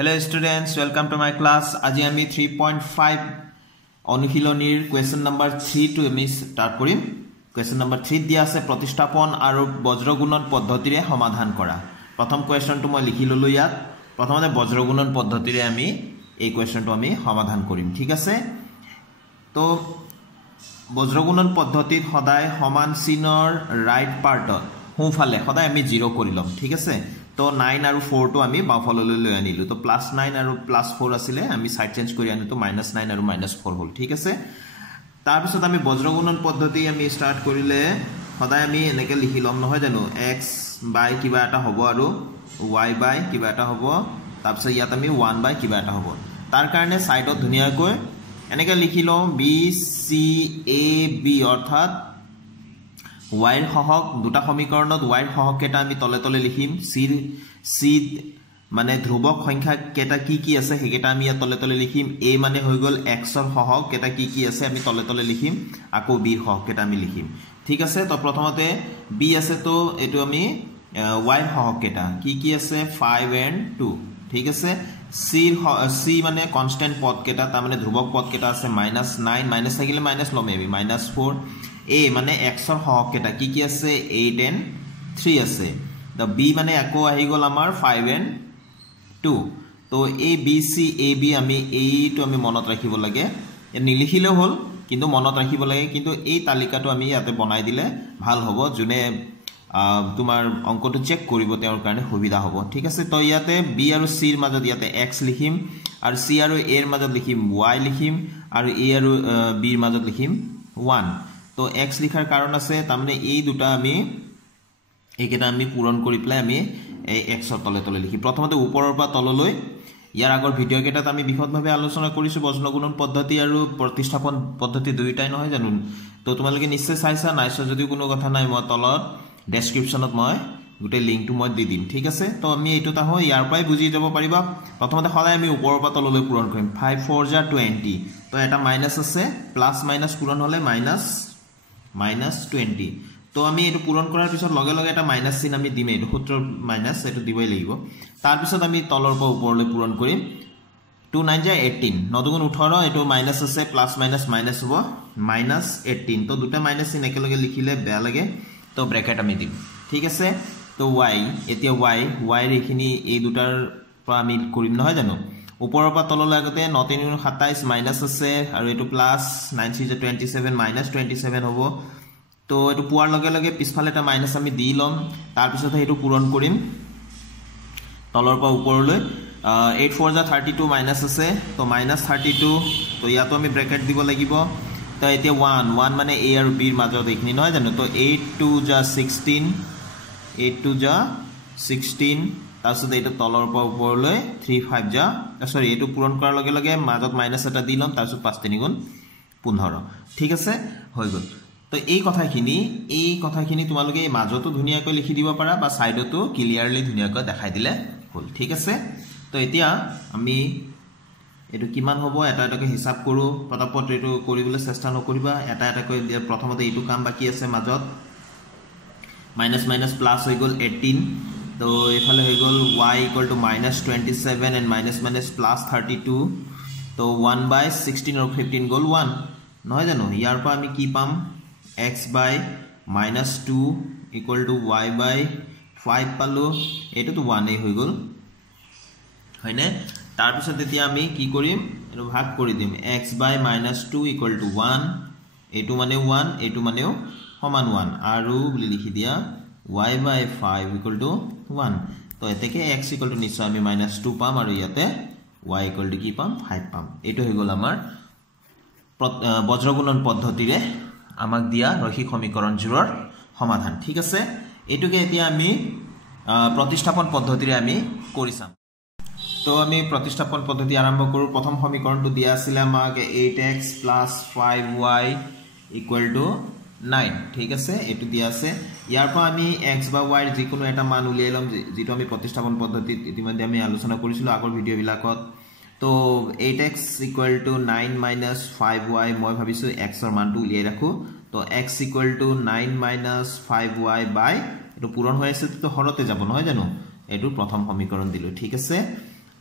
Hello students, welcome to my class. Aji ami 3.5 অনুশীলনীৰ question number 3 to আমি start কৰিম. Question number 3 দিয়া আছে প্ৰতিস্থাপন আৰু বজ্ৰগুণন পদ্ধতিৰে সমাধান কৰা. প্ৰথম questionটো মই লিখি ললো ইয়াত. প্ৰথমতে বজ্ৰগুণন পদ্ধতিৰে আমি এই questionটো আমি সমাধান কৰিম. ঠিক আছে? তো বজ্ৰগুণন পদ্ধতিত সদায় সমান চিনৰ ৰাইট পাৰ্টত সোঁফালে সদায় আমি 0 কৰি লম. ঠিক আছে? তো 9 আৰু 4 টো আমি বাওফাললৈ লৈ আনিলো. তো +9 আৰু +4 আছিল আমি সাইড চেঞ্জ কৰি আনিলো, তো -9 আৰু -4 হ'ল. ঠিক আছে? তাৰ পিছত আমি বজ্ৰগুণন পদ্ধতি আমি স্টাৰ্ট কৰিলে সদায় আমি এনেকৈ লিখি লম নহয় জানো, x বাই কিবা এটা হ'ব আৰু y বাই কিবা এটা হ'ব, তাৰ পিছত ইয়াত আমি 1 বাই কিবা এটা হ'ব. তাৰ কাৰণে সাইডত ধুনীয়াকৈ এনেকৈ লিখি লওঁ b c a b, অৰ্থাৎ y ৰ সহগ দুটা সমীকৰণত y ৰ সহগ কেটা আমি তলে তলে লিখিম. c মানে ধ্ৰুবক সংখ্যা কেটা কি আছে হেকেটা আমি তলে তলে লিখিম. a মানে হৈ গল x ৰ সহগ কেটা কি আছে আমি তলে তলে লিখিম. আকৌ b ৰ সহগ কেটা আমি লিখিম. ঠিক আছে? তো প্ৰথমতে b আছে, তো এটো আমি y ৰ সহগ কেটা কি আছে 5 and 2. ঠিক আছে? c মানে কনস্ট্যান্ট পদ কেটা, তাৰ মানে ধ্ৰুবক পদ কেটা আছে -9, মাইনাস থাকিলে মাইনাস লমে আমি -4. a মানে x ৰ সহগ কেটা কি আছে 8 and 3 আছে. তো b মানে আকৌ আহি গল আমাৰ 5 and 2. তো a b c a b আমি এইটো আমি মনত ৰাখিব লাগে. নিলিখিলে হ'ল কিন্তু মনত ৰাখিব লাগে. কিন্তু এই তালিকাটো আমি ইয়াতে বনাই দিলে ভাল হ'ব, যোনে তোমাৰ অংকটো চেক কৰিব তেওঁৰ কাৰণে সুবিধা হ'ব. ঠিক আছে? তো ইয়াতে b আৰু c ৰ মাজত ইয়াতে x লিখিম, আৰু c আৰু a ৰ মাজত লিখিম y লিখিম, আৰু a আৰু b ৰ মাজত লিখিম 1. তো x লিখাৰ কাৰণ আছে, তাৰমানে এই দুটা আমি এইকেইটা আমি পূৰণ কৰি পেলাই আমি এই x ৰ তলে তলে লিখিম. প্ৰথমতে ওপৰৰ পৰা তললৈ. ইয়াৰ আগৰ ভিডিঅ' কেইটাত আমি বিশদভাৱে আলোচনা কৰিছোঁ বজ্ৰগুণন পদ্ধতি আৰু প্ৰতিস্থাপন পদ্ধতি দুইটাই নহয় জানো. তো তোমালোকে নিশ্চয় চাইছা, নাইছা যদিও কোনো কথা নাই, মই তলত ডেছক্ৰিপশ্যনত মই গোটেই লিংকটো মই দি দিম. ঠিক আছে? তো আমি এইটো তাহো ইয়াৰ পৰাই বুজি যাব পাৰিবা. প্ৰথমতে সদায় আমি ওপৰৰ পৰা তললৈ পূৰণ কৰিম. 5 4 যা 20. তো এটা মাইনাছ আছে, প্লাছ মাইনাছ পূৰণ হ'লে -20. তো আমি এইটো পূৰণ কৰাৰ পিছত লগে লগে এটা মাইনাছ চিন আমি দিম, এইটো সূত্ৰৰ মাইনাছ, এইটো দিবই লাগিব. তাৰপিছত আমি তলৰ পৰা ওপৰলৈ পূৰণ কৰিম. 2 9 যা 18, 9 2 18, এইটো মাইনাছ আছে, প্লাছ মাইনাছ মাইনাছ হ'ব -18. তো দুটা মাইনাছ চিন একেলগে লিখিলে বেয়া লাগে, তো ব্ৰেকেট আমি দিম. ঠিক আছে? তো y, এতিয়া y ৰ এইখিনি এই দুটাৰ পৰা আমি কৰিম নহয় জানো. ওপৰৰ পৰা তললৈ আগতে 9 3 27 মাইনাছ আছে, আৰু এইটো প্লাছ 9 3 27 -27 হ'ব. তো এইটো পোৱাৰ লগে লগে পিছফালে এটা মাইনাছ আমি দি ল'ম. তাৰপিছতহে এইটো পূৰণ কৰিম তলৰ পৰা ওপৰলৈ. 8 4 যা 32 মাইনাছ আছে, তো -32. তো ইয়াতো আমি ব্ৰেকেট দিব লাগিব. তো এতিয়া 1 মানে a আৰু b ৰ মাজত এইখিনি নহয় জানো. তো 8 2 যা 16, 8 2 যা 16. তাৰপিছত এইটো তলৰ পৰা ওপৰলৈ 3 5 যা এইটো পূৰণ কৰাৰ লগে লগে মাজত মাইনাছ এটা দি ল'ম. তাৰপিছত 5 3 গুণ 15. ঠিক আছে? হৈ গ'ল. তো এই কথাখিনি তোমালোকে এই মাজতো ধুনীয়াকৈ লিখি দিব পাৰা, বা সাইডতো ক্লিয়াৰলি ধুনীয়াকৈ দেখাই দিলে হ'ল. ঠিক আছে? তো এতিয়া আমি এইটো কিমান হ'ব এটা এটাকৈ হিচাপ কৰোঁ. পটাপট এইটো কৰিবলৈ চেষ্টা নকৰিবা, এটা এটাকৈ. প্ৰথমতে এইটো কাম বাকী আছে মাজত. মাইনাছ মাইনাছ প্লাছ হৈ গ'ল 18. তো এইফালে হৈ গ'ল y = -27 and minus minus plus 32. তো 1 বাই 16 আৰু 15 গ'ল 1 নহয় জানো. ইয়াৰ পৰা আমি কি পাম, x বাই -2 = y বাই 5 পালোঁ. এইটোতো 1 হৈ গ'ল হয়নে. তাৰপিছত এতিয়া আমি কি কৰিম, এইটো ভাগ কৰি দিম. x বাই -2 = 1, এইটো মানে 1, এইটো মানেও সমান 1, আৰু বুলি লিখি দিয়া y বাই 5 = 1. তো এতেকে x = নিশ্চয় আমি -2 পাম, আৰু ইয়াতে y = কি পাম 5 পাম. এইটো হৈ গ'ল আমাৰ বজ্ৰগুণন পদ্ধতিৰে আমাক দিয়া ৰৈখিক সমীকৰণজোৰৰ সমাধান. ঠিক আছে? এইটোকে এতিয়া আমি প্ৰতিস্থাপন পদ্ধতিৰে আমি কৰি চাম. তো আমি প্ৰতিস্থাপন পদ্ধতি আৰম্ভ কৰোঁ. প্ৰথম সমীকৰণটো দিয়া আছিলে আমাক 8x + 5y = 9. ঠিক আছে? এইটো দিয়া আছে. ইয়াৰ পৰা আমি x বা y ৰ যিকোনো এটা মান উলিয়াই ল'ম, যিটো আমি প্ৰতিস্থাপন পদ্ধতিত ইতিমধ্যে আমি আলোচনা কৰিছিলোঁ আগৰ ভিডিঅ'বিলাকত. তো 8x = 9 - 5y, মই ভাবিছোঁ x ৰ মানটো উলিয়াই ৰাখোঁ. তো x = 9 - 5y বাই, এইটো পূৰণ হৈ আছে, তো হৰতে যাব নহয় জানো. এইটো প্ৰথম সমীকৰণ দিলোঁ. ঠিক আছে?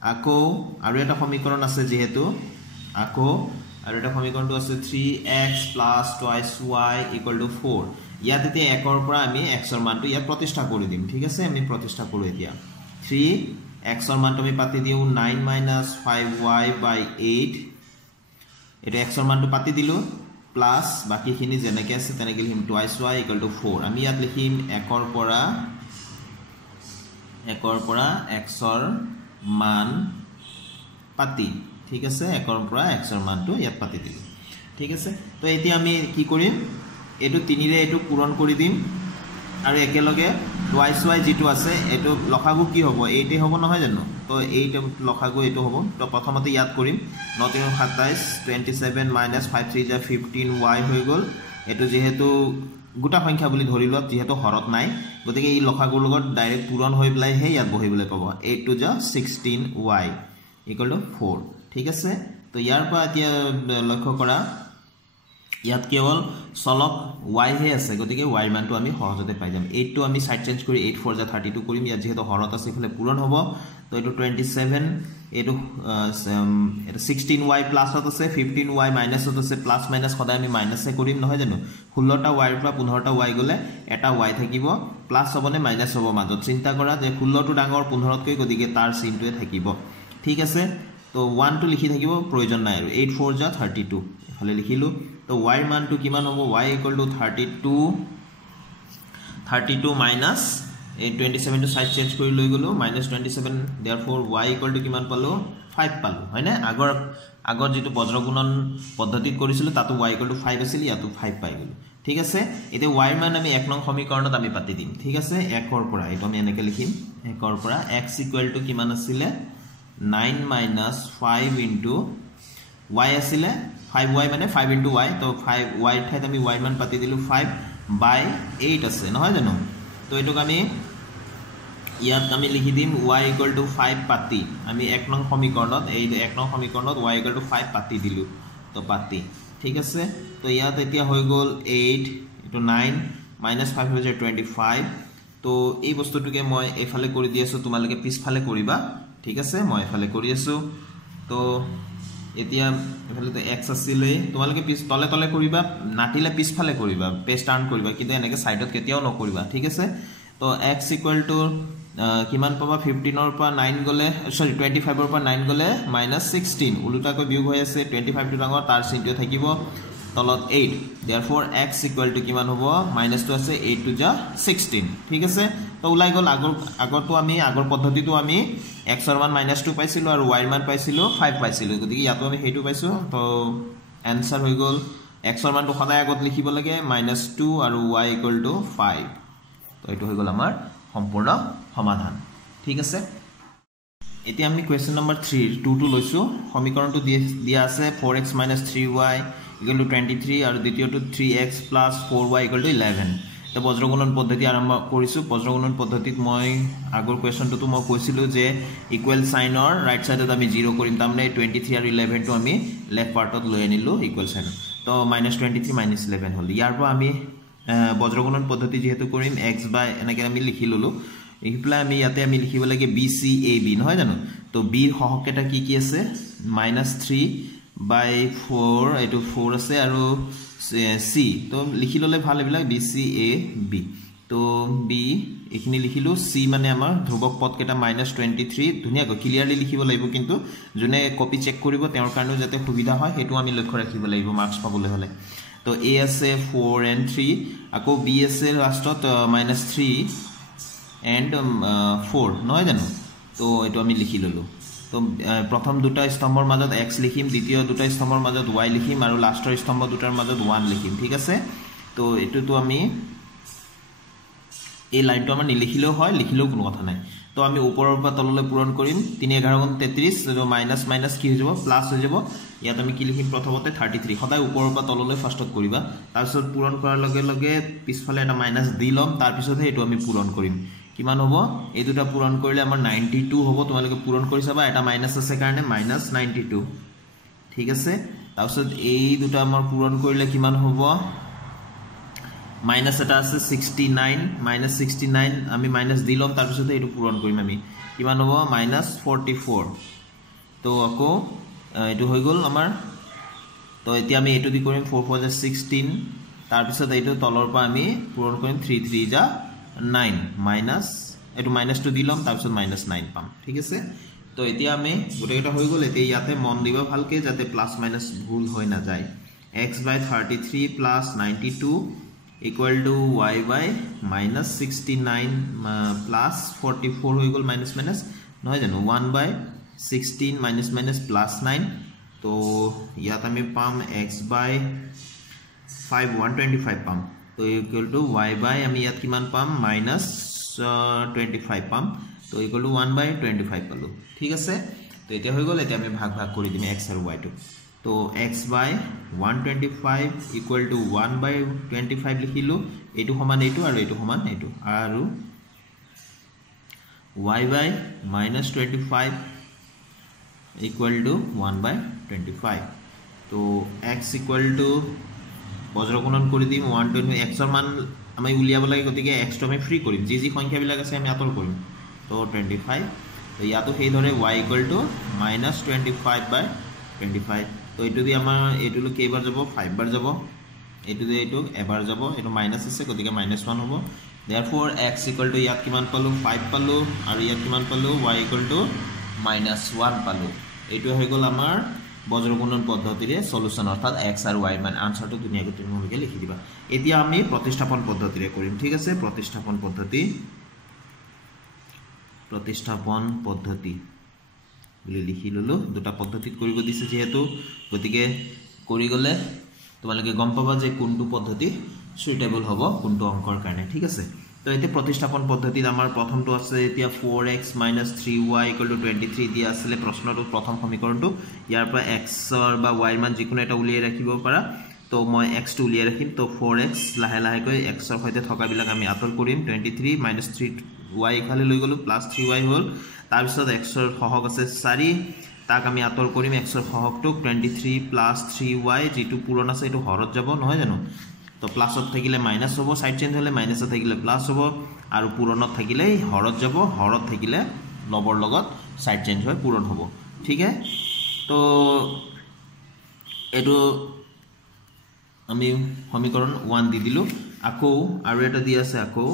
আকৌ আৰু এটা সমীকৰণ আছে যেহেতু আকৌ আৰু এটা সমীকৰণটো আছে 3x + twice y = 4 ইয়াত এতিয়া 1 ৰ পৰা আমি x ৰ মানটো ইয়াত প্ৰতিষ্ঠা কৰি দিম ঠিক আছে আমি প্ৰতিষ্ঠা কৰো এতিয়া 3x ৰ মানটো আমি পাতি দিও 9 - 5y / 8 এটা x ৰ মানটো পাতি দিলো প্লাস বাকিখিনি যেনেকৈ আছে তেনেকৈ লিখিম twice y = 4 আমি ইয়াত লিখিম 1 ৰ পৰা x ৰ মান পাতি ঠিক আছে 1 ৰ পৰা x ৰ মানটো ইয়াত পাতি দিলো ঠিক আছে তো এতিয়া আমি কি কৰিম এটো 3 ৰে এটো পূৰণ কৰি দিম আৰু একেলগে twice y যেটো আছে এটো লখাগু কি হ'ব 8 এ হ'ব নহয় জানো তো 8 লখাগু এটো হ'ব তো প্ৰথমতে ইয়াত কৰিম 9 * 27 27 - 5 * 3 = 15y হৈ গল এটো যেহেতু গোটা সংখ্যা বুলি ধৰি লোৱা যেহেতু হৰত নাই গতিকে এই লখাগুৰ লগত ডাইৰেক্ট পূৰণ হৈ প্লাই হে ইয়াত বহিবলৈ পাব 8 * 16y = 4 ঠিক আছে তো ইয়াৰ পৰা এতিয়া লক্ষ্য কৰা ইয়াত কেৱল চলক y হে আছে গতিকে y মানটো আমি সহজতে পাই যাম 8 টো আমি সাইড চেঞ্জ কৰি 8 * 4 = 32 কৰিম ইয়াত যেহেতু হৰত আছে ইফালে পূৰণ হ'ব তো এটো 27 এটো 16y প্লাসত আছে 15y মাইনাসত আছে প্লাস মাইনাস সদায় আমি মাইনাসে কৰিম নহয় জানো 16টা y ৰ পৰা 15টা y গলে এটা y থাকিব প্লাস হ'বনে মাইনাস হ'ব মাজত চিন্তা কৰা যে 16 টো ডাঙৰ 15 তকৈ গতিকে তাৰ চিনটোৱে থাকিব ঠিক আছে তো 1 টো লিখি থাকিব প্ৰয়োজন নাই আৰু 8 * 4 = 32 এফালে লিখিলো তো y মানটো কিমান হ'ব y = 32 minus 27 টো সাইড চেঞ্জ কৰি লৈ গলো -27 therefore y = কিমান পালো 5 পালো হয়নে আগৰ যেটো বজ্ৰগুণন পদ্ধতিত কৰিছিল তাতো y = 5 আছিল ইয়াতো 5 পাই গলো ঠিক আছে এতিয়া y মান আমি 1 নং সমীকৰণত আমি পাতি দিম ঠিক আছে 1 ৰ পৰা এটা আমি এনেকৈ লিখিম 1 ৰ পৰা x = কিমান আছিল 9 - 5 * y আছিল 5y মানে 5 * y তো 5y ঠাইত আমি y মান পাতি দিলো 5/8 আছে নহয় জানো তো এটোক আমি ইয়াত আমি লিখি দিম y = 5 পাতি আমি 1 নং সমীকৰণত এই 1 নং সমীকৰণত y = 5 পাতি দিলু তো পাতি ঠিক আছে তো ইয়াত এতিয়া হৈ গল 8 এটো 9 - 5 হৈ যায় 25 তো এই বস্তুটোকে মই এফালে কৰি দি আছো তোমালোকে পিছফালে কৰিবা ঠিক আছে মই এফালে কৰি আছো তো এতিয়া এফালে তো x আছিলে তোমালোকে পিছ তলে তলে কৰিবা নাটিলে পিছফালে কৰিবা পেজ টাৰ্ন কৰিবা কিন্তু এনেকে সাইডত কেতিয়াও নকৰিবা ঠিক আছে তো x = কিমান পাবা 15 ৰ পৰা 9 গলে সৰি 25 ৰ পৰা 9 গলে -16 উলুটাকৈ বিয়োগ হৈ আছে 25 টো ডাঙৰ তাৰ চিনটো থাকিব তলত 8 therefore x = কিমান হ'ব মাইনাস টো আছে 8 * 16 ঠিক আছে তো উলাই গল আগৰটো আমি আগৰ পদ্ধতিটো আমি x ৰ মান -2 পাইছিলো আৰু y ৰ মান পাইছিলো 5 পাইছিলো গতিকে ইয়াতো আমি হেতু পাইছো তো आंसर হৈ গল x ৰ মানটো সদায় আগত লিখিব লাগে -2 আৰু y = 5 তো এটো হৈ গল আমাৰ সম্পূৰ্ণ সমাধান ঠিক আছে এতিয়া আমি কোৱেশ্চন নম্বৰ 3 2 টো লৈছো সমীকৰণটো দিয়া আছে 4x - 3y = 23 আৰু দ্বিতীয়টো 3x + 4y = 11 তো বজ্ৰগুণন পদ্ধতি আৰম্ভ কৰিছো বজ্ৰগুণন পদ্ধতিত মই আগৰ কোৱেশ্চনটো মই কৈছিলো যে ইকুৱেল সাইনৰ ৰাইট সাইডত আমি 0 কৰিম তাৰমানে 23 আৰু 11 টো আমি লেফট পাৰ্টত লৈ আনিলো ইকুৱেল সাইন তো -23 - 11 হল ইয়াৰ পৰা আমি বজ্ৰগুণন পদ্ধতি যেহেতু কৰিম x বাই এনেকৈ আমি লিখি ললো ইফলা আমি ইয়াতে আমি লিখিব লাগে BCAB নহয় জানো তো b ৰ সহগকেটা কি আছে -3/4 এটো 4 আছে আৰু c তো লিখি ললে ভাল এবিলাক BCAB তো b এখিনি লিখিলো c মানে আমাৰ ধ্ৰুবক পদ কেটা -23 ধুনিয়াকৈ ক্লিয়াৰলি লিখিব লাগিব কিন্তু জনে কপি চেক কৰিব তেওঁৰ কাৰণে যাতে সুবিধা হয় হেতু আমি লক্ষ্য ৰাখিব লাগিব মাৰ্কস পাবলৈ হলে তো a আছে 4 and 3 আকৌ b আছে লাষ্টত -3 and 4 নহয় জানো তো এটো আমি লিখি ললো তো প্ৰথম দুটা স্তম্ভৰ মাজত x লিখিম দ্বিতীয় দুটা স্তম্ভৰ মাজত y লিখিম আৰু লাষ্টৰ স্তম্ভ দুটাৰ মাজত 1 লিখিম ঠিক আছে তো এটো তো আমি এই লাইনটো আমাৰ নিলিখিলেও হয় লিখিলেও কোনো কথা নাই তো আমি ওপৰৰ পৰা তললৈ পূৰণ কৰিম 3 11 33 তো মাইনাস মাইনাস কি হৈ যাব প্লাস হৈ যাব ইয়াত আমি কি লিখিম প্ৰথমতে 33 সদায় ওপৰৰ পৰা তললৈ ফাৰ্ষ্টত কৰিবা তাৰ পিছত পূৰণ কৰাৰ লগে লগে পিছফালে এটা মাইনাস দি লম তাৰ পিছতহে এটো আমি পূৰণ কৰিম কিমান হ'ব এই দুটা পূৰণ কৰিলে আমাৰ 92 হ'ব তোমালোকে পূৰণ কৰি চাবা এটা মাইনাস আছে কাৰণে -92 ঠিক আছে তাৰ পিছত এই দুটা আমাৰ পূৰণ কৰিলে কিমান হ'ব মাইনাস এটা আছে 69 মাইনাস 69 আমি মাইনাস দি লম, তাৰপিছতে এইটো পূৰণ কৰিম আমি, কিমান হ'ব মাইনাস 44। তো আকৌ এইটো হৈ গ'ল আমাৰ। তো এতিয়া আমি এইটো দি কৰিম 4 4 16, তাৰপিছত এইটো তলৰ পৰা আমি পূৰণ কৰিম 3 3 যা 9 মাইনাস এইটো মাইনাসটো দি লম, তাৰপিছত মাইনাস 9 পাম। ঠিক আছে, তো এতিয়া আমি গোটেইটা হৈ গ'ল। এতিয়া ইয়াতে মন দিব ভালকে যাতে প্লাস মাইনাস ভুল হৈ না যায়। x by 33 plus 92 equal to y by minus 69 plus 44 হৈ গ'ল মাইনাস মাইনাস নহয় জানো 1 by 16 minus minus plus 9। তো ইয়াত আমি পাম x by 5 125 পাম। তো equal to y by আমি ইয়াত কিমান পাম minus 25 পাম। তো equal to 1 by 25 পালো। ঠিক আছে, তো এতিয়া হৈ গ'ল। এতিয়া আমি ভাগ ভাগ কৰি দিম x আৰু y টো। তো x by 125 equal to 1 by 25 লিখিলো, এইটো সমান এইটো আৰু এইটো সমান এইটো, আৰু y by minus 25 equal to 1 by 25। তো x equal to বজ্ৰগুণন কৰি দিম 120, x ৰ মান আমি উলিয়াব লাগে, গতিকে x টো আমি ফ্ৰী কৰিম, যি যি সংখ্যাবিলাক আছে আমি আঁতৰ কৰিম। তো 25, তো ইয়াতো সেইদৰে y equal to minus 25 by 25। তো এইটো দি আমাৰ এইটো কেইবাৰ যাব 5 বাৰ যাব, এইটো দি এইটো এবাৰ যাব, এইটো মাইনাস আছে গতিকে -1 হ'ব। therefore x equal to ইয়াত কিমান পালো 5 পালো, আৰু ইয়াত কিমান পালো y equal to -1 পালো। এইটো হৈ গ'ল আমাৰ বজ্ৰগুণন পদ্ধতিৰে সলিউশন, অৰ্থাৎ x আৰু y মান আনসাৰটো ধুনীয়াকৈ তোমালোকে লিখি দিবা। এতিয়া আমি প্ৰতিস্থাপন পদ্ধতিৰে কৰিম। ঠিক আছে, প্ৰতিস্থাপন পদ্ধতি বুলি লিখি ললো। দুটা পদ্ধতিত কৰিব দিছে যেহেতু, গতিকে কৰি গলে তোমালোকে গম পাবা যে কোনটো পদ্ধতি সুইটেবল হ'ব কোনটো অংকৰ কাৰণে। ঠিক আছে, তো এতিয়া প্ৰতিস্থাপন পদ্ধতিত আমাৰ প্ৰথমটো আছে এতিয়া 4x - 3y = 23 দিয়া আছিল প্ৰশ্নটো প্ৰথম সমীকৰণটো। ইয়াৰ পৰা x বা y মান যিকোনো এটা উলিয়াই ৰাখিব পাৰা। তো মই x টো উলিয়াই ৰাখিম। তো 4x লাহে লাহে কৈ x ৰ সৈতে থকাবিলাক আমি আঁতৰ কৰিম। 23 - 3y ইফালে লৈ গলো প্লাস 3y হ'ল। তাৰপিছত x ৰ সহগ আছে 4, তাক আমি আঁতৰ কৰিম। x ৰ সহগটোক 23 + 3y যেটো পূৰণ আছে এটো হৰত যাব নহয় জানো। তো প্লাসত থাকিলে মাইনাস হ'ব, সাইড চেঞ্জ হলে মাইনাসত থাকিলে প্লাস হ'ব, আৰু পূৰণত থাকিলে হৰত যাব, হৰত থাকিলে লবৰ লগত সাইড চেঞ্জ হৈ পূৰণ হ'ব। ঠিক আছে, তো এটো আমি সমীকৰণ 1 দি দিলো। আকৌ আৰু এটা দি আছে, আকৌ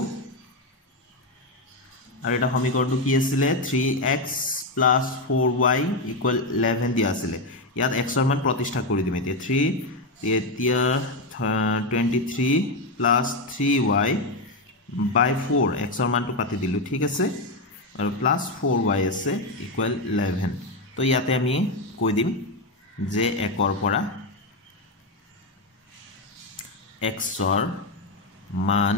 আৰু এটা সমীকৰণটো কি আছিল 3x + 4y = 11 দিয়া আছিল। ইয়াত x ৰ মান প্ৰতিষ্ঠা কৰি দিম। এতিয়া 23 + 3y / 4 x ৰ মানটো কাটি দিলো। ঠিক আছে, আৰু প্লাস 4y আছে = 11। তো ইয়াতে আমি কৈ দিম যে 1 ৰ পৰা x ৰ মান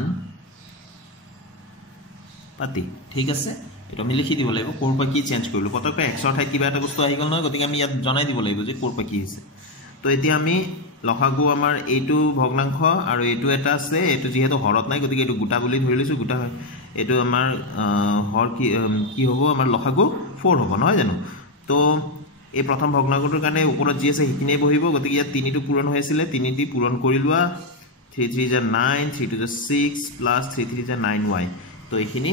পাতি। ঠিক আছে, এটা আমি লিখি দিব লাগিব কোৰ পৰা কি চেঞ্জ কৰিলো। পতককৈ x ৰ ঠাইত কিবা এটা বস্তু আহি গল নহয়, গতিকে আমি ইয়াত জনাই দিব লাগিব যে কোৰ পৰা কি হৈছে। তো এতিয়া আমি লসাগু আমাৰ এইটো ভগ্নাংশ আৰু এইটো এটা আছে, এইটো যেহেতু হৰত নাই গতিকে এইটো গোটা বুলি ধৰি লৈছো, গোটা হয়। এইটো আমাৰ হৰ কি হ'ব, আমাৰ লসাগু 4 হ'ব নহয় জানো। তো এই প্ৰথম ভগ্নাংশটোৰ কাৰণে ওপৰত যি আছে সেইখিনিয়ে বহিব, গতিকে ইয়াত 3 টো পূৰণ হৈ আছিল, 3 টি পূৰণ কৰি লোৱা। 3 3 = 9, 3 2 = 6 + 3 3 = 9y। তো এইখিনি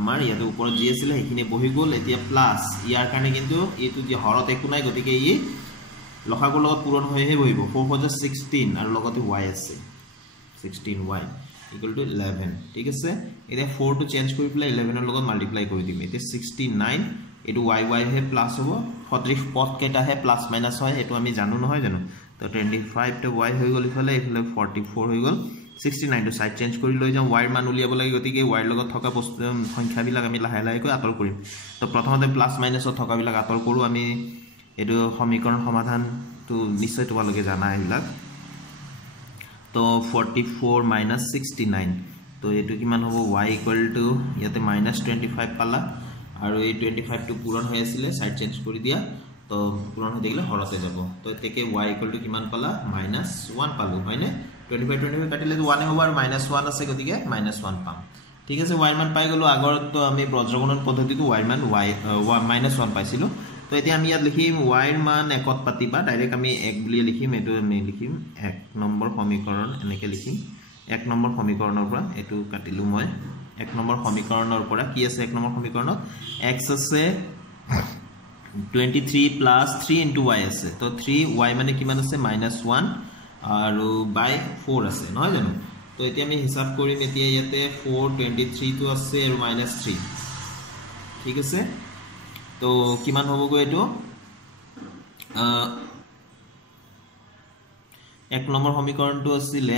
আমাৰ ইয়াতে ওপৰত যি আছিল সেইখিনি বহি গ'ল। এতিয়া প্লাস ইয়াৰ কাৰণে কিন্তু এইটো যে হৰত একো নাই, গতিকে ই লসাগুৰ লগত পূৰণ হৈহে বহিব। 4 4 = 16 আৰু লগতে y আছে 16y = 11। ঠিক আছে, এতিয়া 4 টো চেঞ্জ কৰি পেলাই 11 ৰ লগত মাল্টিপ্লাই কৰি দিম। এতিয়া 69 এটো y হে প্লাস হ'ব, সদৃশ পদ কেইটাহে প্লাস মাইনাস হয় এটো আমি জানো নহয় জানো। তো 25 টো y হৈ গ'ল, ইফালে 44 হৈ গ'ল। 69 টো সাইড চেঞ্জ কৰি লৈ যাম, y ৰ মান উলিয়াব লাগে, গতিকে y ৰ লগত থকা সংখ্যাবিলাক আমি লাহে লাহে কৈ আঁতৰ কৰিম। তো প্ৰথমতে প্লাস মাইনাসত থকাবিলাক আঁতৰ কৰো আমি। এটো সমীকৰণ সমাধানটো নিশ্চয় তোমালোকে জানা এইবিলাক। তো 44 - 69, তো এটো কিমান হ'ব, y = ইয়াতে -25 পালা, আৰু এই 25 টো পূৰণ হৈ আছিল, সাইড চেঞ্জ কৰি দিয়া। তো পূৰণ হৈ থাকিলে হৰতে যাব। তো এতেকে y = কিমান পালা, -1 পালো হয়নে। 25 কাটিলে 1 হ'ব, আৰু -1 আছে গতিকে -1 পাম। ঠিক আছে, y মান পাই গলো। আগত তো আমি বজ্ৰগুণন পদ্ধতিটো y মান -1 পাইছিলো। তো এতিয়া আমি ইয়াত লিখিম y ৰ মান 1ত পাতিবা, ডাইৰেক্ট আমি 1 বুলি লিখিম। এটো আমি লিখিম 1 নম্বৰ সমীকৰণ এনেকৈ লিখিম। 1 নম্বৰ সমীকৰণৰ পৰা এটো কাটিলো মই 1 নম্বৰ সমীকৰণৰ পৰা কি আছে 1 নম্বৰ সমীকৰণত x আছে 23 plus 3 into y আছে তো 3y মানে কিমান আছে -1 আৰু by 4 আছে নহয় জানো তো এতিয়া আমি হিসাব কৰিম এতিয়া ইয়াতে 4 23 তো আছে আৰু -3 ঠিক আছে তো কিমান হ'ব গৈ এটো 1 নম্বৰ সমীকৰণটো আছিল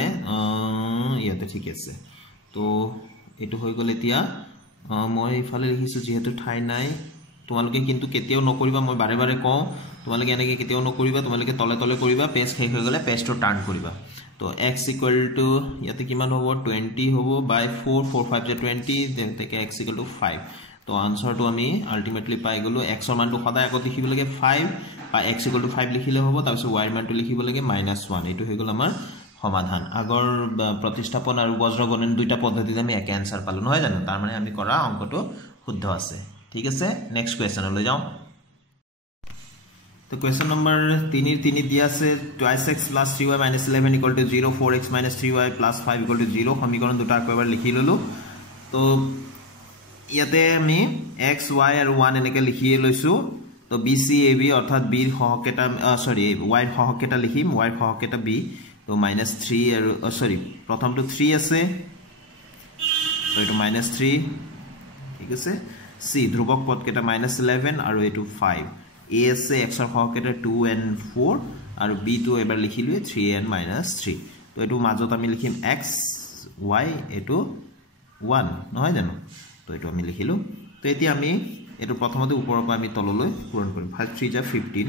ইয়াতে ঠিক আছে তো এটো হৈ গল এতিয়া মই ইফালে লিখিছো যেহেতু ঠাই নাই তোমালোকে কিন্তু কেতিয়াও নকৰিবা মই বাৰে বাৰে কওঁ তোমালোকে এনেকে কেতিয়াও নকৰিবা তোমালোকে তলে তলে কৰিবা পেজ শেষ হৈ গলে পেজটো টাৰ্ন কৰিবা তো x = ইয়াতে কিমান হ'ব 20 হ'ব বাই 4 4 5 যে 20 দেন take x = 5 তো আনসাৰটো আমি আলটিমেটলি পাই গলো x ৰ মানটো সদায় আগত লিখিব লাগে 5 বা x = 5 লিখিলে হ'ব তাৰ পিছত y ৰ মানটো লিখিব লাগে -1 এটো হৈ গল আমাৰ সমাধান আগৰ প্ৰতিস্থাপন আৰু বজ্ৰগণন দুইটা পদ্ধতিতে আমি একে আনসাৰ পালো নহয় জানো তাৰ মানে আমি কৰা অংকটো শুদ্ধ আছে ঠিক আছে নেক্সট কোৱেশ্চন লৈ যাও তো কোৱেশ্চন নম্বৰ 3 দিয়া আছে 2x + 3y - 11 = 0 4x - 3y + 5 = 0 সমীকৰণ দুটা একবাৰ লিখি ললো তো ইয়াতে আমি x y আৰু 1 এনেকে লিখি লৈছো তো bc ab অৰ্থাৎ b ৰ সহকেটা সৰি y ৰ সহকেটা লিখিম y ৰ সহকেটা b তো -3 আৰু সৰি প্ৰথমটো 3 আছে তো এটো -3 ঠিক আছে c ধ্ৰুবক পদ কেটা -11 আৰু এটো 5 a আছে x ৰ সহকেটা 2 and 4 আৰু b টো এবাৰ লিখিলো 3 and -3 তো এটো মাজত আমি লিখিম x y এটো 1 নহয় জানো তো এটো আমি লিখিলো তো এতিয়া আমি এটো প্ৰথমতে ওপৰৰ পৰা আমি তললৈ পূৰণ কৰিম 5 3 যা 15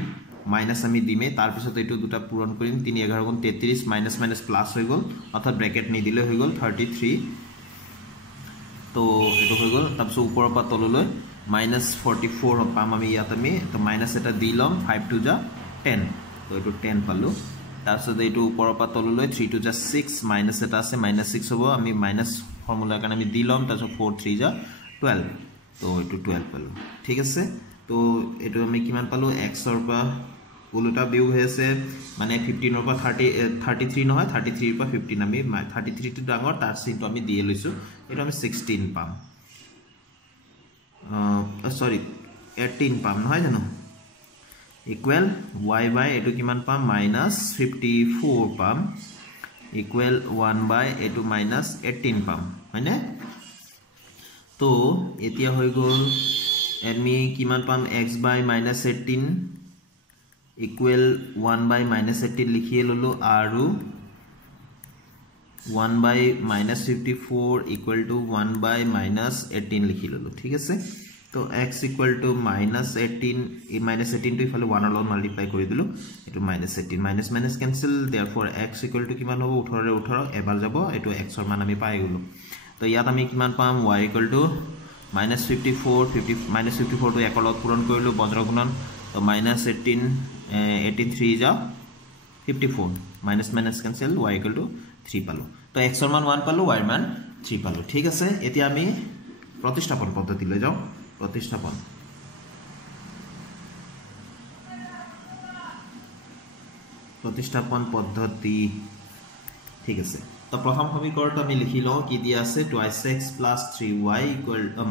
মাইনাস আমি দিমে তাৰ পিছত এটো দুটা পূৰণ কৰিম 3 11 গুণ 33 মাইনাস মাইনাস প্লাস হৈ গল অৰ্থাৎ ব্ৰ্যাকেট নি দিলে হৈ গল 33 তো এটো হৈ গল তাৰ পিছত ওপৰৰ পৰা তললৈ -44 পাম আমি ইয়াত আমি তো মাইনাস এটা দিলম 5 2 যা 10 তো এটো 10 পালো তাৰ পিছত এটো ওপৰৰ পৰা তললৈ 3 2 যা 6 মাইনাস এটা আছে -6 হ'ব আমি মাইনাস ফৰ্মুলা কাৰণে আমি দিলম তাৰ পিছত 4 3 যা 12 তো এটো 12 পালো ঠিক আছে তো এটো আমি কিমান পালো x ৰ পৰা উল্টা বিয়োগ হৈ আছে মানে 15 ৰ পৰা 33 নহয় 33 ৰ পৰা 15 আমি 33 টো ডাঙৰ তাৰ চিনটো আমি দিয়ে লৈছো এটো আমি 16 পাম সৰি 18 পাম নহয় জানো ইকুৱেল y বাই এটো কিমান পাম -54 পাম ইকুৱেল 1 বাই এটো -18 পাম হয়নে তো এতিয়া হৈ গল আমি কিমান পাম x বাই -18 ইকুৱেল 1 বাই -18 লিখিয়ে ললো আৰু 1 বাই -54 ইকুৱেল টু 1 বাই -18 লিখি ললো ঠিক আছে তো x ইকুৱেল টু -18 এই -18 টো ইফালে 1 লগত মাল্টিপ্লাই কৰি দিলো এটো -18 minus minus cancel therefore x equal to কিমান হ'ব 18 ৰে 18 এবাৰ যাব এটো x ৰ মান আমি পাই গলো তো ইয়াত আমি কিমান পাম y ইকুৱেল টু -54 টো 1 লগত পূৰণ কৰিলো বজ্ৰগুণন তো -18 83 যা 54 minus minus cancel y equal to 3 পালো তো x ৰ মান 1 পালো y ৰ মান 3 পালো ঠিক আছে এতিয়া আমি প্ৰতিস্থাপন পদ্ধতি লৈ যাও প্ৰতিস্থাপন পদ্ধতি ঠিক আছে তো প্ৰথম সমীকৰণটো আমি লিখি লও কি দিয়া আছে 2x + 3y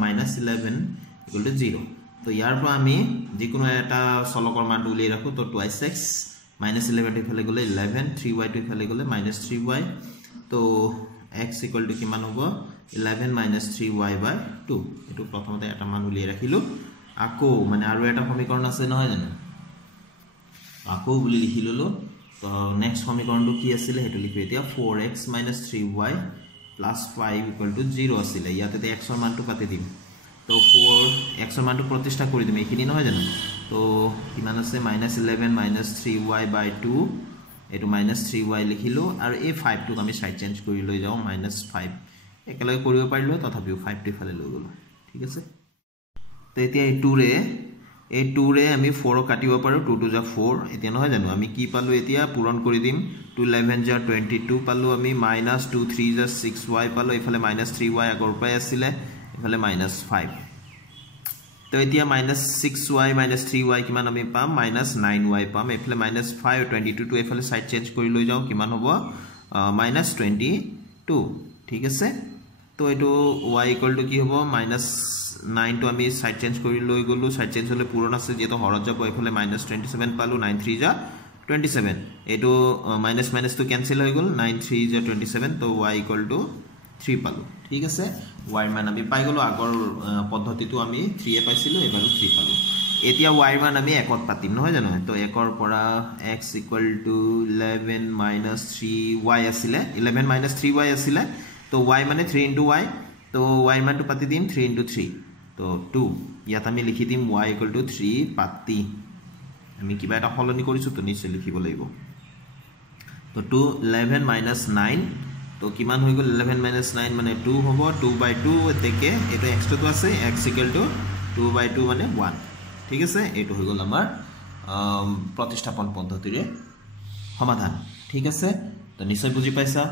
-11 = 0 তো ইয়াৰ পৰা আমি যিকোনো এটা চলকৰ মান উলিয়াই ৰাখো তো 2x -11 টো ইফালে গলে 11 3y টো ইফালে গলে -3y তো x ইকুৱেল টু কিমান হ'ব 11 - 3y / 2 এটো প্ৰথমতে এটা মান উলিয়াই ৰাখিলো আকৌ মানে আৰু এটা সমীকৰণ আছে নহয় জানো আকৌ বুলি লিখি ললো তো নেক্সট সমীকৰণটো কি আছিল হেতু লিখো এতিয়া 4x - 3y + 5 = 0 আছিল ইয়াতে x ৰ মানটো কাটি দিম তো 4x ৰ মানটো প্ৰতিষ্ঠা কৰি দিম এইখিনি নহয় জানো তো কিমান আছে -11 - 3y / 2 এটো -3y লিখিলো আৰু এই 5 টো আমি সাইড চেঞ্জ কৰি লৈ যাও -5 একেলগে কৰিব পাৰিলো তথাপিও 5 টো ফালে লৈ গলো ঠিক আছে তো এতিয়া এই 2 ৰে আমি 4 কাটিব পাৰো 2 2 যা 4 এতিয়া নহয় জানো আমি কি পালো এতিয়া পূৰণ কৰি দিম 2 11 যা 22 পালো আমি -2 3 যা 6y পালো ইফালে -3y আগৰ পৰাই আছিল ইফালে -5 তো এতিয়া -6y - 3y কিমান আমি পাম -9y পাম ইফালে -5 22 টো ইফালে সাইড চেঞ্জ কৰি লৈ যাও কিমান হ'ব -22 2 ঠিক আছে তো এটো y ইকুয়াল টু কি হ'ব -9 তো আমি সাইড চেঞ্জ কৰি লৈ গলো সাইড চেঞ্জ হলে পূৰণ আছে যেটো হৰত যাব এফালে -27 পালো 9 3 যা 27 এটো মাইনাস মাইনাস তো ক্যান্সেল হৈ গল 9 3 যা 27 তো y ইকুয়াল টু 3 পালো ঠিক আছে y মান আমি পাই গলো আগৰ পদ্ধতিটো আমি 3 এ পাইছিলো এবাৰো 3 পালো এতিয়া y মান আমি একত পাতিম নহয় জানো তো একৰ পৰা x ইকুয়াল টু 11 3y আছিলে 11 3y আছিলে তো y মানে 3 into y তো y মানটো পাতি দিম 3 into 3 তো 2 ইয়াত আমি লিখি দিম y equal to 3 পাতি আমি কিবা এটা হলনি কৰিছো তো নিশ্চয় লিখিব লাগিব তো 2 11 9 তো কিমান হৈ গল 11 9 মানে 2 হ'ব 2/2 এতেকে এটা x তো আছে x equal to 2/2 মানে 1 ঠিক আছে এটো হৈ গল আমাৰ প্ৰতিস্থাপন পদ্ধতিৰে সমাধান ঠিক আছে তো নিশ্চয় বুজি পাইছা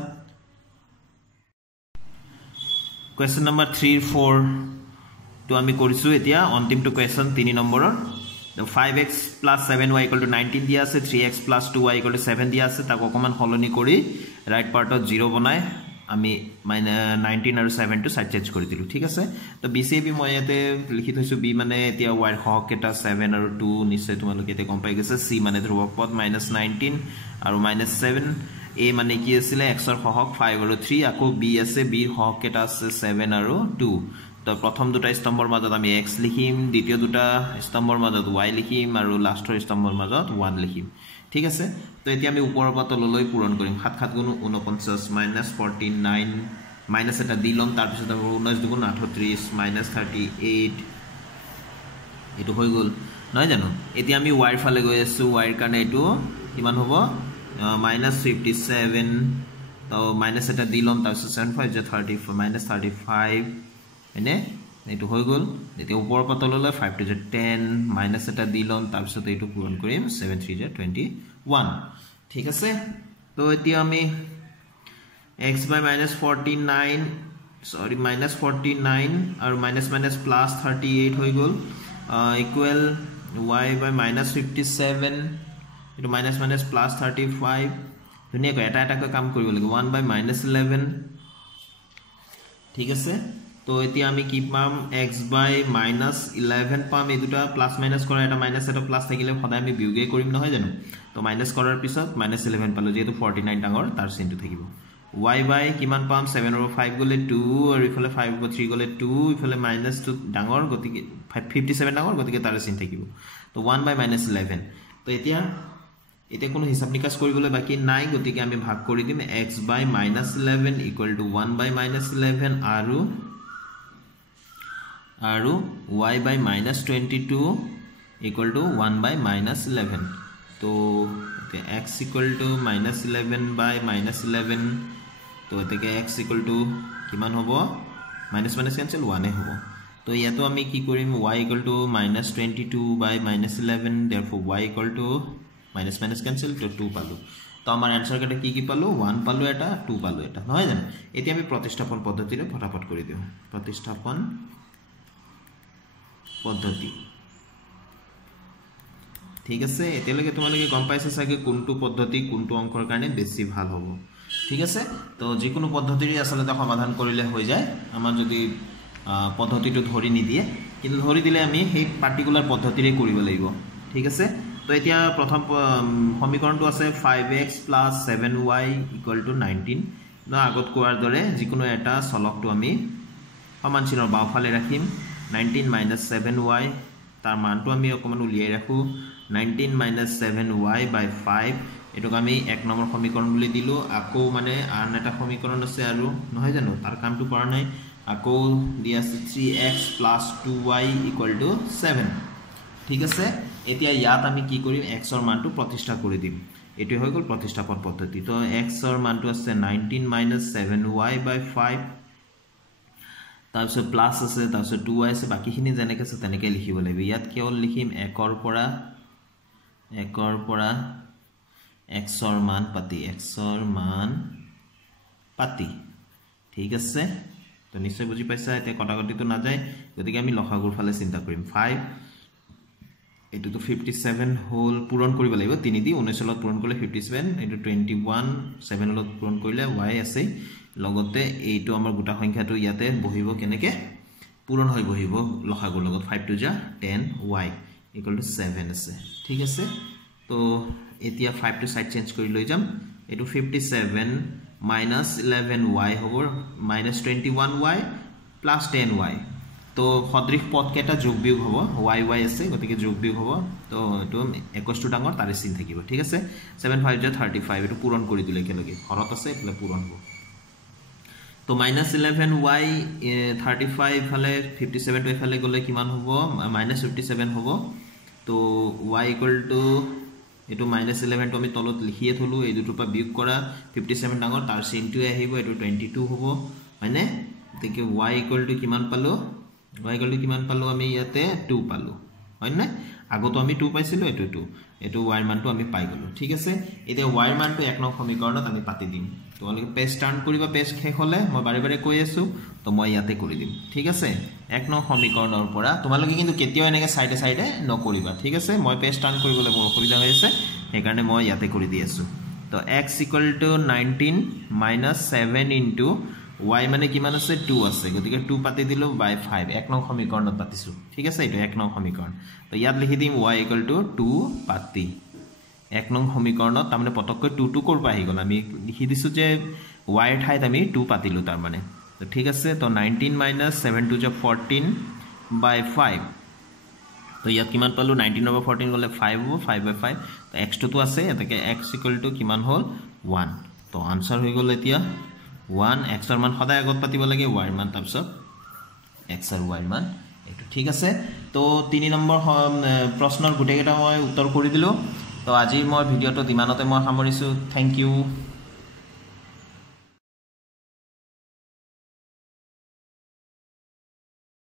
Question number 3 4 to আমি কৰিছো এতিয়া অন্তিম টু কোয়েশ্চন 3 নম্বৰৰ the 5x plus 7y equal to 19 দিয়া আছে 3x plus 2y equal to 7 দিয়া আছে তাক অকমান হলনি কৰি ৰাইট পাৰ্টত 0 বনাই আমি 19 আৰু 7 টু সাইড চেঞ্জ কৰি দিলু ঠিক আছে তো BCB মই ইয়াতে লিখি থৈছো b মানে এতিয়া y হক এটা 7 আৰু 2 নিশ্চয় তোমালোকে এতে গম পাই গৈছে c মানে ধ্ৰুবক পদ -19 আৰু -7 a মানে কি আছিল x ৰ হক 5 আৰু 3 আকৌ b আছে b ৰ হক এটা আছে 7 আৰু 2 তো প্ৰথম দুটা স্তম্ভৰ মাজত আমি x লিখিম দ্বিতীয় দুটা স্তম্ভৰ মাজত y লিখিম আৰু লাষ্টৰ স্তম্ভৰ মাজত 1 লিখিম ঠিক আছে তো এতিয়া আমি ওপৰৰ পৰা তললৈ পূৰণ কৰিম 7 7 গুণ 49 -49 মাইনাস এটা দিলম তাৰ পিছত 19 দুগুণ 38 -38 এটো হৈ গল নহয় জানো এতিয়া আমি y ৰ ফালে গৈ আছো y ৰ কাৰণে এটো কিমান হ'ব -57 তো মাইনাস এটা দিলম তাৰ পিছত 75 যে 34 -35 এনে এটো হৈ গল এতিয়া ওপৰৰ পৰা তললৈ 5 to 10 মাইনাস এটা দিলম তাৰ পিছত এটো পূৰণ কৰিম 7 3 21 ঠিক আছে তো এতিয়া আমি x by -49 sorry -49 আৰু মাইনাস মাইনাস প্লাস 38 হৈ গল ইকুৱেল y by -57 এটো মাইনাস মাইনাস প্লাস 35 ধুনিয়া কয় এটা এটা কাম কৰিব লাগিব 1 by -11 ঠিক আছে তো এতিয়া আমি কি পাম x by -11 পাম এই দুটা প্লাস মাইনাস কৰা এটা মাইনাস এটা প্লাস থাকিলে সদায় আমি বিয়োগে কৰিম নহয় জানো তো মাইনাস কৰাৰ পিছত -11 পালো যেটো 49 ডাঙৰ তাৰ চিনটো থাকিব y by কিমান পাম 7 over 5 গলে 2 আৰু ইফালে 5 over 3 গলে 2 ইফালে -2 ডাঙৰ গতিকে 57 ডাঙৰ গতিকে তাৰ চিন থাকিব তো 1 by -11 তো এতিয়া কোনো হিসাব নিকাশ কৰিবলৈ বাকি নাই গতিকে আমি ভাগ কৰি দিম x by -11 equal to 1 by -11 আৰু y by -22 equal to 1 by -11 তো x equal to -11 by -11 তো এতেকে x equal to কিমান হ'ব মাইনাস মাইনাস ক্যান্সেল 1 এ হ'ব তো ইয়াতো আমি কি কৰিম y equal to -22 by -11 therefore y equal to minus minus cancel তো 2 পালো তো আমাৰ आंसर কেটা কি পালো 1 পালো এটা 2 পালো এটা নহয় জানো এতিয়া আমি প্ৰতিস্থাপন পদ্ধতিৰে ফটাফট কৰি দিও প্ৰতিস্থাপন পদ্ধতি ঠিক আছে এতিয়ালৈকে তোমালোকে গম পাইছা সাগে কোনটো পদ্ধতি কোনটো অংকৰ কাৰণে বেছি ভাল হ'ব ঠিক আছে তো যিকোনো পদ্ধতিৰে আসলতে সমাধান কৰিলে হৈ যায় আমাৰ যদি পদ্ধতিটো ধৰি নিদিয়ে কিন্তু ধৰি দিলে আমি সেই পাৰ্টিকুলাৰ পদ্ধতিৰে কৰিব লাগিব ঠিক আছে তো এতিয়া প্ৰথম সমীকৰণটো আছে 5x + 7y = 19 না আগত কোৱাৰ দৰে যিকোনো এটা চলকটো আমি সমান চিনৰ বাওফালে ৰাখিম 19 - 7y তাৰ মানটো আমি অকমান উলিয়াই ৰাখো 19 - 7y / 5 এটোক আমি এক নম্বৰ সমীকৰণ বুলি দিলো আকৌ মানে আন এটা সমীকৰণ আছে আৰু নহয় জানো তাৰ কামটো কৰা নাই আকৌ দি আছে 3x + 2y = 7 ঠিক আছে এতিয়া ইয়াত আমি কি কৰিম x ৰ মানটো প্ৰতিষ্ঠা কৰি দিম এটো হৈ গল প্ৰতিস্থাপন পদ্ধতি তো x ৰ মানটো আছে 19 - 7y / 5 তাৰপিছত প্লাস আছে তাৰপিছত 2y আছে বাকিখিনি যেনেকৈ আছে তেনেকৈ লিখিব লাগিব ইয়াত কেৱল লিখিম 1 ৰ পৰা x ৰ মান পাতি ঠিক আছে তো নিশ্চয় বুজি পাইছা এতিয়া কটাকটিটো না যায় গতিকে আমি লসাগুৰ ফালে চিন্তা কৰিম 5 এটো তো 57 হোল পূৰণ কৰিব লাগিব 3 দি 19 লত পূৰণ কৰিলে 57 এটো 21 7 লত পূৰণ কৰিলে y আছে লগতে এইটো আমাৰ গোটা সংখ্যাটো ইয়াতে বহিব কেনেকে পূৰণ হৈ বহিব লসাগুৰ লগত 5 2 যা 10 y = 7 আছে ঠিক আছে তো এতিয়া 5 টো সাইড চেঞ্জ কৰি লৈ যাম এটো 57 - 11y হ'ব -21y + 10y তো সদৃশ পদ কেটা যোগ বিয়োগ হ'ব y y আছে গতিকে যোগ বিয়োগ হ'ব তো এটো 21 টো ডাঙৰ তাৰে চিন থাকিব ঠিক আছে 7 5 যা 35 এটো পূৰণ কৰি দিলে কেলগে হৰত আছে এফালে পূৰণ হ'ব তো -11y 35 ফালে 57 টো এফালে গলে কিমান হ'ব -57 হ'ব তো y = এটো -11 টো আমি তলত লিখিয়ে থলো এই দুটো পা বিয়োগ কৰা 57 ডাঙৰ তাৰ চিনটো আহিব এটো 22 হ'ব মানে দেখি y = কিমান পালো y = কিমান পালো আমি ইয়াতে 2 পালো হয় না আগতো আমি 2 পাইছিলো এটো 2 এটো y মানটো আমি পাই গলো ঠিক আছে এতিয়া y মানটো এক নং সমীকৰণত আমি পাতি দিম তো অলকে পেজ টাৰ্ন কৰিবা পেজ শেষ হলে মই বাৰে বাৰে কৈ আছো তো মই ইয়াতে কৰি দিম ঠিক আছে এক নং সমীকৰণৰ পৰা তোমালোকে কিন্তু কেতিয়াও এনেকে সাইডে সাইডে নকৰিবা ঠিক আছে মই পেজ টাৰ্ন কৰিবলৈ মোৰ অসুবিধা হৈ আছে সেই কাৰণে মই ইয়াতে কৰি দি আছো তো x = 19 - 7 y মানে কিমান আছে 2 আছে গতিকে 2 পাতি দিলো বাই 5 এক নং সমীকৰণত পাতিছো ঠিক আছে এটো এক নং সমীকৰণ তো ইয়াত লিখি দিম y = 2 পাতি এক নং সমীকৰণত তাৰমানে পটককৈ 2 2 কৰবা আহি গল আমি লিখি দিছো যে y এৰ ঠাইত আমি 2 পাতিলো তাৰ মানে তো ঠিক আছে তো 19 - 7 2 = 14 বাই 5 তো ইয়াত কিমান পালো 19 over 14 গলে 5 হ'ব 5 by 5 তো x তো আছে এটাকে x = কিমান হল 1 তো आंसर হৈ গল এতিয়া 1 x এর মান সদায় আগত পাতিব লাগে y এর মান তাৰপিছত x আৰ y এৰ মান এটো ঠিক আছে তো 3 নম্বৰ প্ৰশ্নৰ গুটেকেটা মই উত্তৰ কৰি দিলো তো আজি মই ভিডিওটো দিমানতে মই সামৰিছো থ্যাংক ইউ